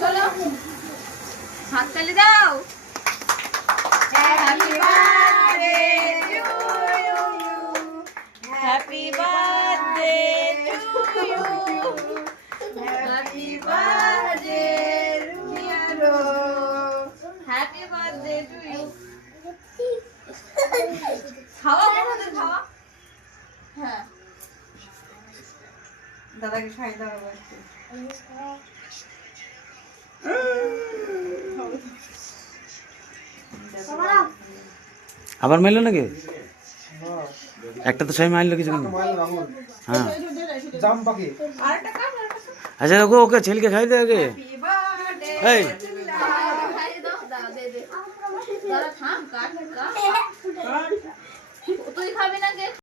চলো হাততালি দাও। Happy birthday to you, happy birthday to you, happy birthday ডিয়ারো, হ্যাপি বার্থডে টু ইউ। খাওয়া আমাদের খাওয়া। হ্যাঁ দাদাকে খাই দাও একটু। আবার মারলো নাকি? একটা তো ছয় মারলো কিছু। হ্যাঁ আচ্ছা ওকে ওকে ছেলেকে খাই দে ওকে। এই তুই খাবি না কে?